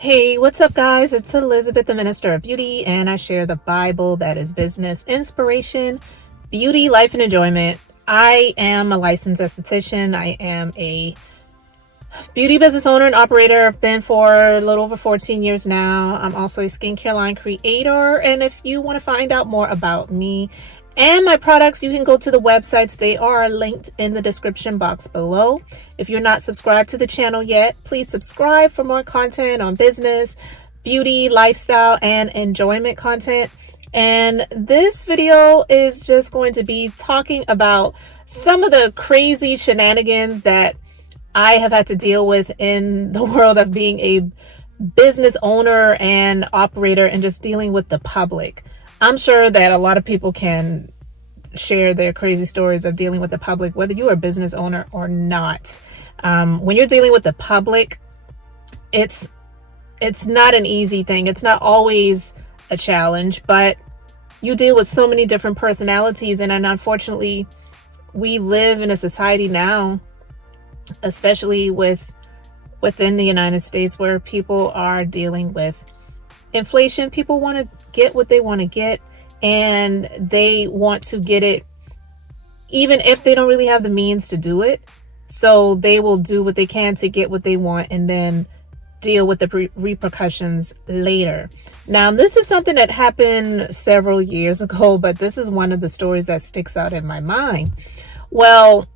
Hey, what's up, guys? It's Elizabeth, the Minister of Beauty, and I share the Bible that is business, inspiration, beauty, life, and enjoyment. I am a licensed esthetician. I am a beauty business owner and operator. I've been for a little over 14 years now. I'm also a skincare line creator, and if you want to find out more about me and my products, you can go to the websites. They are linked in the description box below. If you're not subscribed to the channel yet, please subscribe for more content on business, beauty, lifestyle, and enjoyment content. And this video is just going to be talking about some of the crazy shenanigans that I have had to deal with in the world of being a business owner and operator and just dealing with the public. I'm sure that a lot of people can share their crazy stories of dealing with the public, whether you are a business owner or not. When you're dealing with the public, it's not an easy thing. It's not always a challenge, but you deal with so many different personalities. And unfortunately, we live in a society now, especially within the United States, where people are dealing with inflation. People want to get what they want to get, and they want to get it even if they don't really have the means to do it. So they will do what they can to get what they want and then deal with the repercussions later. Now, this is something that happened several years ago, but this is one of the stories that sticks out in my mind. Well,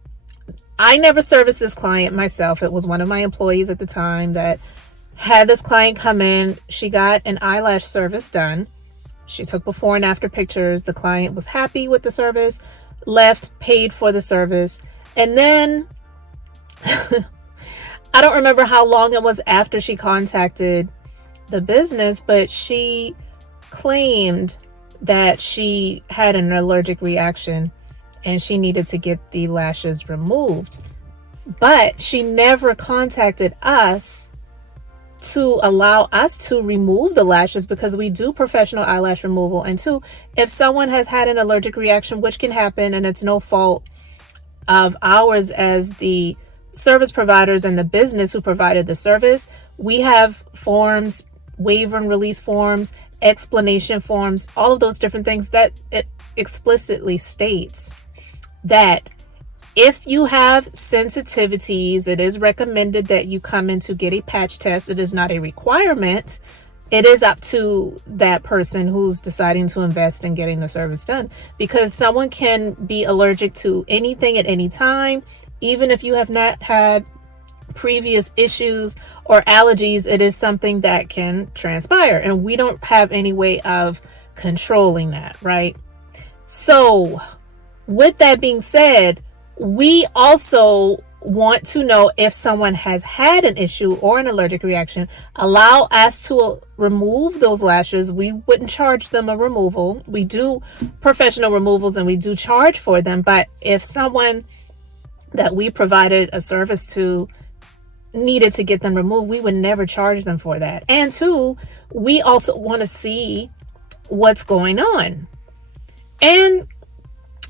I never serviced this client myself. It was one of my employees at the time that had this client come in. She got an eyelash service done. She took before and after pictures. The client was happy with the service, left, paid for the service. And then I don't remember how long it was after she contacted the business, but she claimed that she had an allergic reaction and she needed to get the lashes removed. But she never contacted us to allow us to remove the lashes, because we do professional eyelash removal. And two, if someone has had an allergic reaction, which can happen, and it's no fault of ours as the service providers and the business who provided the service, we have forms, waiver and release forms, explanation forms, all of those different things that it explicitly states that if you have sensitivities, it is recommended that you come in to get a patch test. It is not a requirement. It is up to that person who's deciding to invest in getting the service done, because someone can be allergic to anything at any time. Even if you have not had previous issues or allergies, it is something that can transpire, and we don't have any way of controlling that, right? So with that being said, we also want to know if someone has had an issue or an allergic reaction. Allow us to remove those lashes. We wouldn't charge them a removal. We do professional removals and we do charge for them. But if someone that we provided a service to needed to get them removed, we would never charge them for that. And two, we also want to see what's going on. And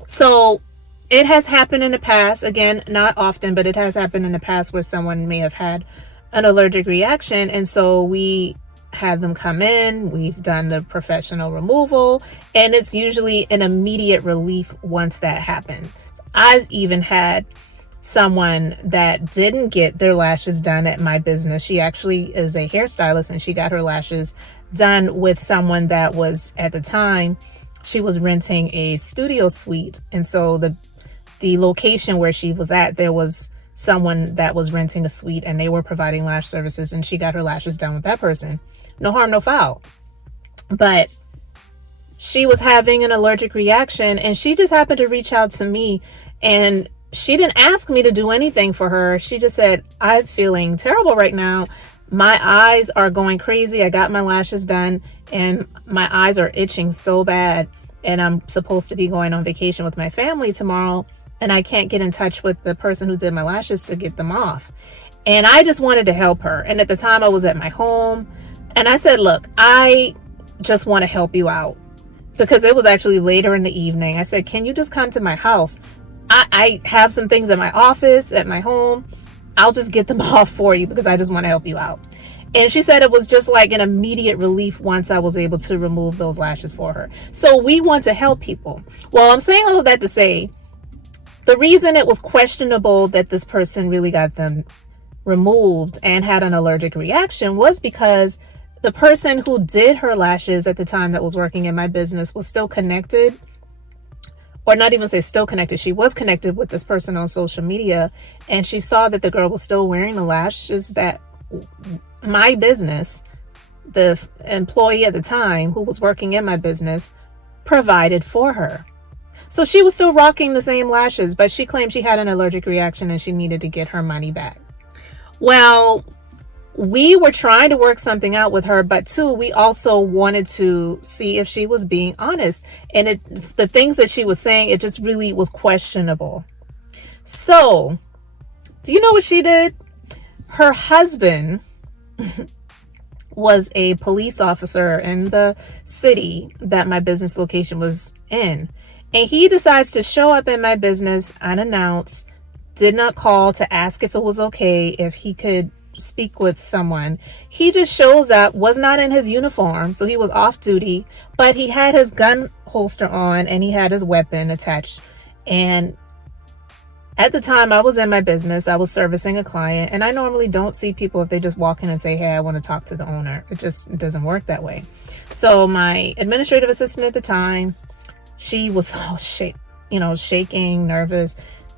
so it has happened in the past, again, not often, but it has happened in the past where someone may have had an allergic reaction. And so we have them come in, we've done the professional removal, and it's usually an immediate relief once that happens. I've even had someone that didn't get their lashes done at my business. She actually is a hairstylist, and she got her lashes done with someone that was, at the time, she was renting a studio suite. And so the location where she was at, there was someone that was renting a suite and they were providing lash services, and she got her lashes done with that person. No harm, no foul. But she was having an allergic reaction, and she just happened to reach out to me, and she didn't ask me to do anything for her. She just said, I'm feeling terrible right now. My eyes are going crazy. I got my lashes done and my eyes are itching so bad, and I'm supposed to be going on vacation with my family tomorrow, and I can't get in touch with the person who did my lashes to get them off. And I just wanted to help her. And at the time I was at my home, and I said, look, I just want to help you out, because it was actually later in the evening. I said, can you just come to my house? I have some things at my office, at my home. I'll just get them off for you because I just want to help you out. And she said it was just like an immediate relief once I was able to remove those lashes for her. So we want to help people. Well, I'm saying all of that to say, the reason it was questionable that this person really got them removed and had an allergic reaction was because the person who did her lashes at the time that was working in my business was still connected, or not even say still connected. She was connected with this person on social media, and she saw that the girl was still wearing the lashes that my business, the employee at the time who was working in my business, provided for her. So she was still rocking the same lashes, but she claimed she had an allergic reaction and she needed to get her money back. Well, we were trying to work something out with her, but two, we also wanted to see if she was being honest. And the things that she was saying, it just really was questionable. So, do you know what she did? Her husband was a police officer in the city that my business location was in. And he decides to show up in my business unannounced, did not call to ask if it was okay, if he could speak with someone. He just shows up, was not in his uniform, so he was off duty, but he had his gun holster on and he had his weapon attached. And at the time I was in my business, I was servicing a client, and I normally don't see people if they just walk in and say, hey, I want to talk to the owner. It doesn't work that way. So my administrative assistant at the time, she was all shaking, nervous,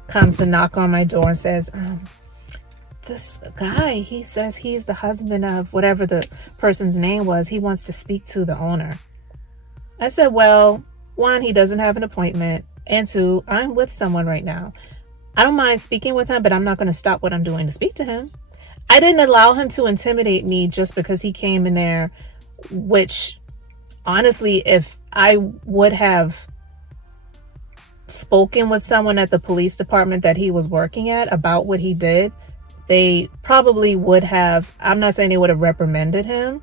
comes to knock on my door and says, this guy, he says he's the husband of whatever the person's name was. He wants to speak to the owner. I said, well, one, he doesn't have an appointment. And two, I'm with someone right now. I don't mind speaking with him, but I'm not going to stop what I'm doing to speak to him. I didn't allow him to intimidate me just because he came in there, which honestly, if I would have spoken with someone at the police department that he was working at about what he did, they probably would have, I'm not saying they would have reprimanded him,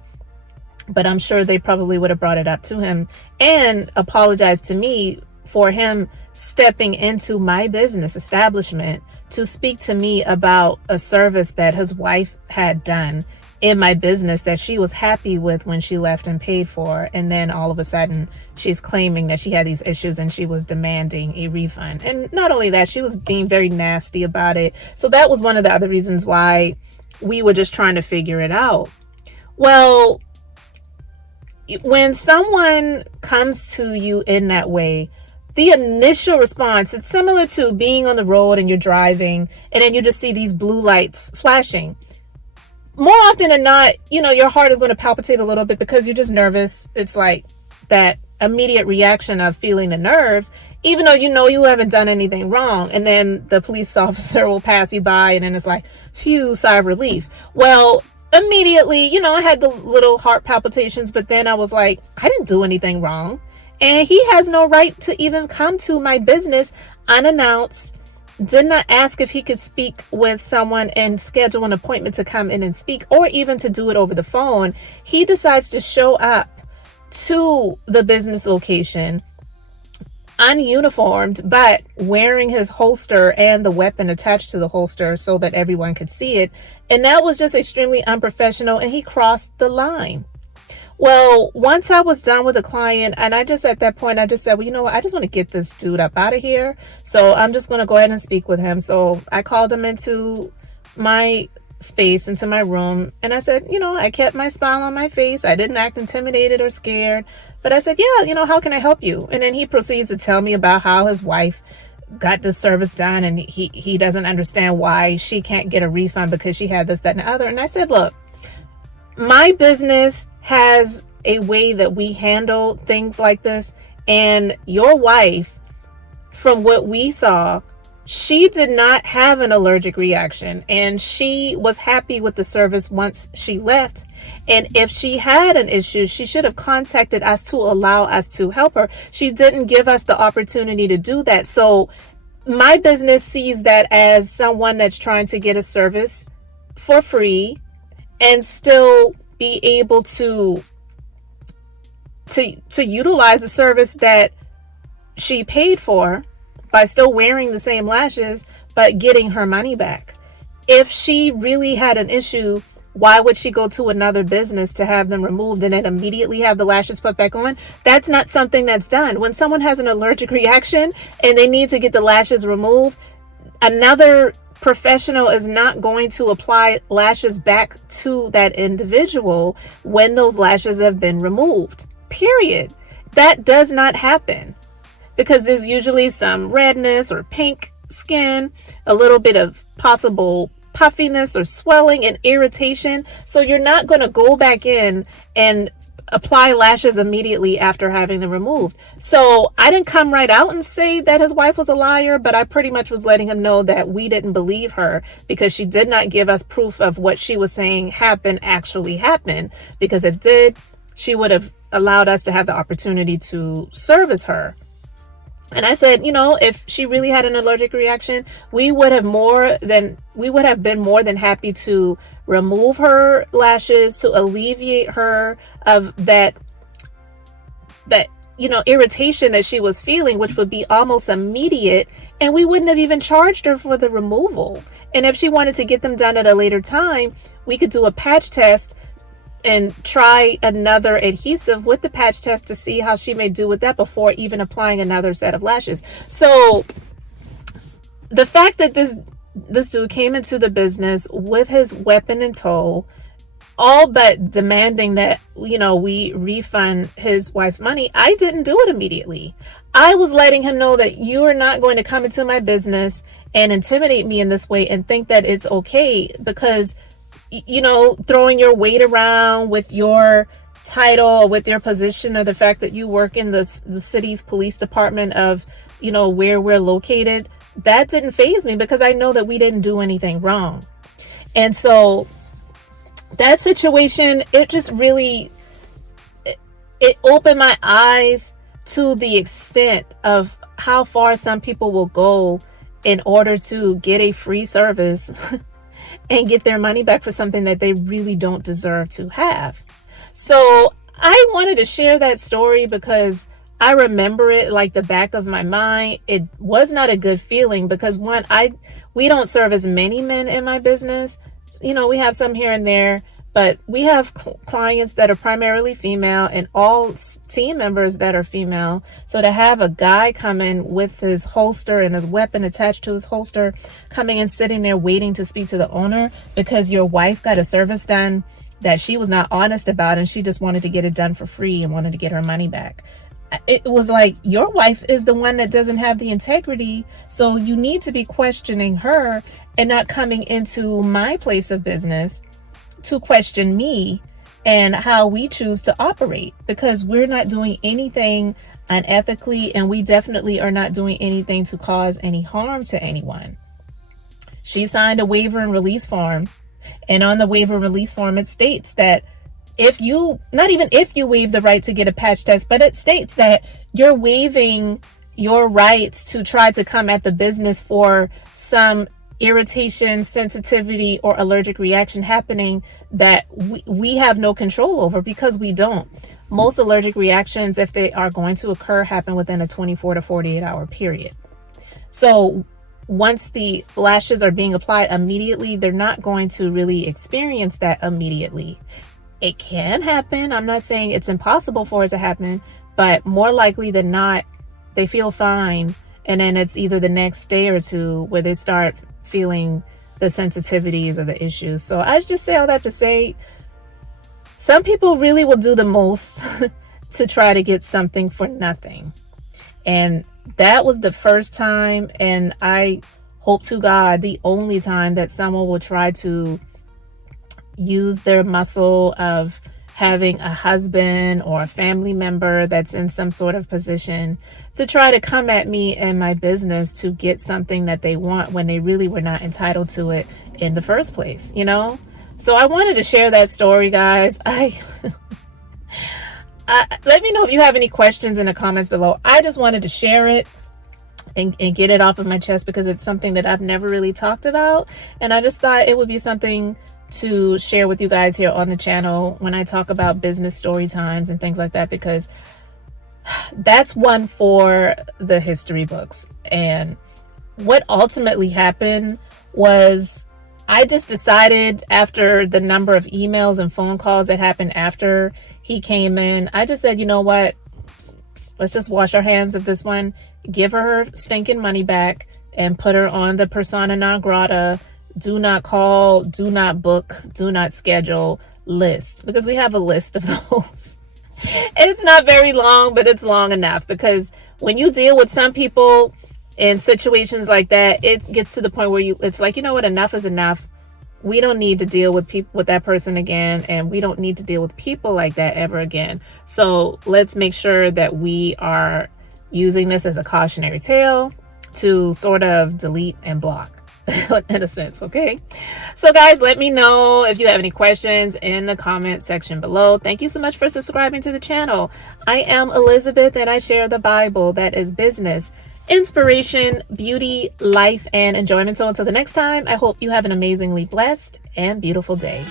but I'm sure they probably would have brought it up to him and apologized to me for him stepping into my business establishment to speak to me about a service that his wife had done in my business that she was happy with when she left and paid for. And then all of a sudden she's claiming that she had these issues and she was demanding a refund. And not only that, she was being very nasty about it. So that was one of the other reasons why we were just trying to figure it out. Well, when someone comes to you in that way, the initial response, it's similar to being on the road and you're driving and then you just see these blue lights flashing. More often than not, your heart is going to palpitate a little bit because you're just nervous. It's like that immediate reaction of feeling the nerves, even though you haven't done anything wrong. And then the police officer will pass you by and then it's like, phew, sigh of relief. Well, immediately, I had the little heart palpitations, but then I was like, I didn't do anything wrong. And he has no right to even come to my business unannounced. Did not ask if he could speak with someone and schedule an appointment to come in and speak, or even to do it over the phone. He decides to show up to the business location ununiformed, but wearing his holster and the weapon attached to the holster so that everyone could see it. And that was just extremely unprofessional, and he crossed the line. Well, once I was done with the client, and at that point, I just said, well, you know what? I just want to get this dude up out of here. So I'm just going to go ahead and speak with him. So I called him into my space, into my room. And I said, I kept my smile on my face. I didn't act intimidated or scared. But I said, yeah, how can I help you? And then he proceeds to tell me about how his wife got this service done. And he doesn't understand why she can't get a refund because she had this, that, and the other. And I said, look, my business has a way that we handle things like this. And your wife, from what we saw, she did not have an allergic reaction. And she was happy with the service once she left. And if she had an issue, she should have contacted us to allow us to help her. She didn't give us the opportunity to do that. So my business sees that as someone that's trying to get a service for free and still be able to utilize the service that she paid for by still wearing the same lashes, but getting her money back. If she really had an issue, Why would she go to another business to have them removed and then immediately have the lashes put back on? That's not something that's done. When someone has an allergic reaction and they need to get the lashes removed, another professional is not going to apply lashes back to that individual when those lashes have been removed. Period. That does not happen, because there's usually some redness or pink skin, a little bit of possible puffiness or swelling and irritation. So you're not going to go back in and apply lashes immediately after having them removed. So I didn't come right out and say that his wife was a liar, but I pretty much was letting him know that we didn't believe her because she did not give us proof of what she was saying actually happened. Because if it did, she would have allowed us to have the opportunity to service her. And I said, if she really had an allergic reaction, we would have been more than happy to remove her lashes to alleviate her of that irritation that she was feeling, which would be almost immediate, and we wouldn't have even charged her for the removal. And if she wanted to get them done at a later time, we could do a patch test and try another adhesive with the patch test to see how she may do with that before even applying another set of lashes. So the fact that this dude came into the business with his weapon in tow, all but demanding that, we refund his wife's money, I didn't do it immediately. I was letting him know that you are not going to come into my business and intimidate me in this way and think that it's okay, because throwing your weight around with your title or with your position or the fact that you work in the city's police department of, where we're located, that didn't faze me because I know that we didn't do anything wrong. And so that situation, it just really, it opened my eyes to the extent of how far some people will go in order to get a free service and get their money back for something that they really don't deserve to have. So I wanted to share that story because I remember it like the back of my mind. It was not a good feeling because we don't serve as many men in my business. We have some here and there, but we have clients that are primarily female and all team members that are female. So to have a guy come in with his holster and his weapon attached to his holster, coming and sitting there waiting to speak to the owner because your wife got a service done that she was not honest about and she just wanted to get it done for free and wanted to get her money back. It was like, your wife is the one that doesn't have the integrity, so you need to be questioning her and not coming into my place of business to question me and how we choose to operate, because we're not doing anything unethically and we definitely are not doing anything to cause any harm to anyone. She signed a waiver and release form, and on the waiver and release form it states that not even if you waive the right to get a patch test, but it states that you're waiving your rights to try to come at the business for some irritation, sensitivity, or allergic reaction happening that we have no control over, because we don't. Most allergic reactions, if they are going to occur, happen within a 24 to 48 hour period. So once the lashes are being applied immediately, they're not going to really experience that immediately. It can happen. I'm not saying it's impossible for it to happen, but more likely than not, they feel fine. And then it's either the next day or two where they start feeling the sensitivities or the issues. So I just say all that to say, some people really will do the most to try to get something for nothing. And that was the first time, and I hope to God the only time, that someone will try to use their muscle of having a husband or a family member that's in some sort of position to try to come at me and my business to get something that they want when they really were not entitled to it in the first place, So I wanted to share that story, guys. Let me know if you have any questions in the comments below. I just wanted to share it and get it off of my chest because it's something that I've never really talked about. And I just thought it would be something to share with you guys here on the channel when I talk about business story times and things like that, because that's one for the history books. And what ultimately happened was I just decided after the number of emails and phone calls that happened after he came in, I just said, you know what? Let's just wash our hands of this one, give her stinking money back, and put her on the persona non grata, do not call, do not book, do not schedule list, because we have a list of those. And it's not very long, but it's long enough, because when you deal with some people in situations like that, it gets to the point where it's like, you know what, enough is enough. We don't need to deal with people with that person again, and we don't need to deal with people like that ever again. So let's make sure that we are using this as a cautionary tale to sort of delete and block in a sense. Okay, so guys, let me know if you have any questions in the comment section below. Thank you so much for subscribing to the channel. I am Elizabeth, and I share the Bible, that is business, inspiration, beauty, life, and enjoyment. So until the next time, I hope you have an amazingly blessed and beautiful day.